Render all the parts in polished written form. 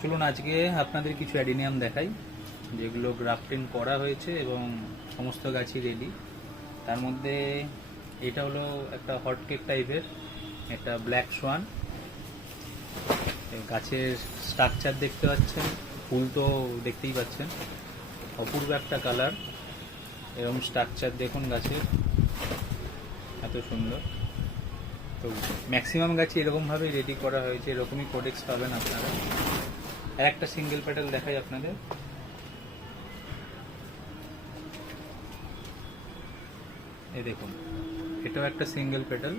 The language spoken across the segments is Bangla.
চলুন আজকে আপনাদের কিছু অ্যাডিনিয়াম দেখাই যেগুলো গ্রাফটিং করা হয়েছে এবং সমস্ত গাছই রেডি। তার মধ্যে এটা হলো একটা হটকেক টাইপের, এটা ব্ল্যাক সোয়ান। গাছের স্ট্রাকচার দেখতে পাচ্ছেন, ফুল তো দেখতেই পাচ্ছেন, অপূর্ব একটা কালার। এরকম স্ট্রাকচার দেখুন গাছের, এত সুন্দর। তো ম্যাক্সিমাম গাছই এরকমভাবেই রেডি করা হয়েছে, এরকমই কোডেক্স পাবেন আপনারা। আর একটা সিঙ্গেল পেটাল দেখাই আপনাদের। এই দেখুন, এটাও একটা সিঙ্গেল পেটাল।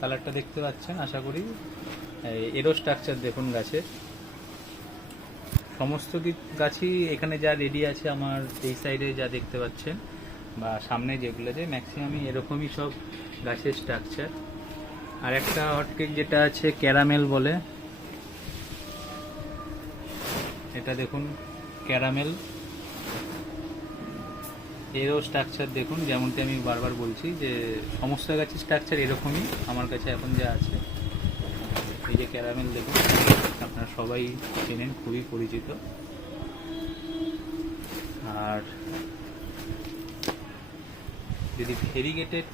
কালারটা দেখতে পাচ্ছেন আশা করি। এরও স্ট্রাকচার দেখুন গাছের। সমস্ত গাছই এখানে যা রেডি আছে, আমার এই সাইডে যা দেখতে পাচ্ছেন বা সামনে যেগুলো, যে ম্যাক্সিমামই এরকমই সব গাছের স্ট্রাকচার। আর একটা হটকেক যেটা আছে ক্যারামেল বলে, এটা দেখুন ক্যারামেল। এরও স্ট্রাকচার দেখুন, যেমনটি আমি বারবার বলছি যে সমস্ত গাছের স্ট্রাকচার এরকমই আমার কাছে এখন যা আছে। এই যে ক্যারামেল দেখুন, আপনারা সবাই চেনেন, খুবই পরিচিত। আর যদি ভেরিগেটেড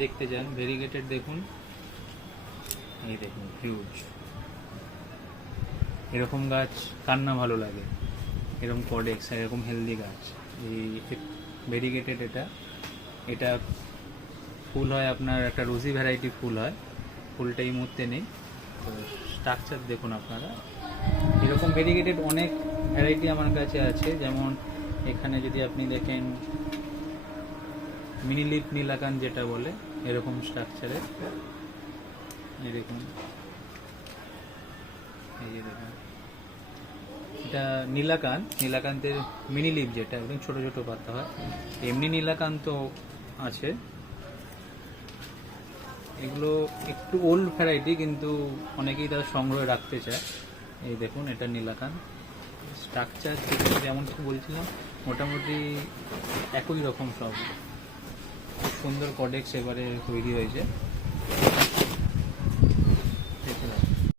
দেখতে যান, ভেরিগেটেড দেখুন, এই দেখুন হিউজ। এরকম গাছ কার না ভালো লাগে, এরকম কডেক্স, এরকম হেলদি গাছ। এই ভেরিগেটেড এটা ফুল হয় আপনার, একটা রোজি ভ্যারাইটি ফুল হয়, ফুলটা এই মুহূর্তে নেই। তো স্ট্রাকচার দেখুন আপনারা। এরকম ভেরিগেটেড অনেক ভ্যারাইটি আমার কাছে আছে। যেমন এখানে যদি আপনি দেখেন মিনি লিপ নীলাকান যেটা বলে, এরকম স্ট্রাকচারের। এই দেখুন, এই যে দেখুন, এটা নীলাকান্তের মিনি লিপ, যেটা একদম ছোট ছোট পাতা হয়। এমনি নীলাকান্ত আছে। এগুলো একটু ওল্ড ভ্যারাইটি, কিন্তু অনেকেই তার সংগ্রহে রাখতে চায়। এই দেখুন, এটা নীলাকান। স্ট্রাকচার যেমন বলছিলাম, মোটামুটি একই রকম সব। খুব সুন্দর কডেক্স এবারে তৈরি হয়েছে।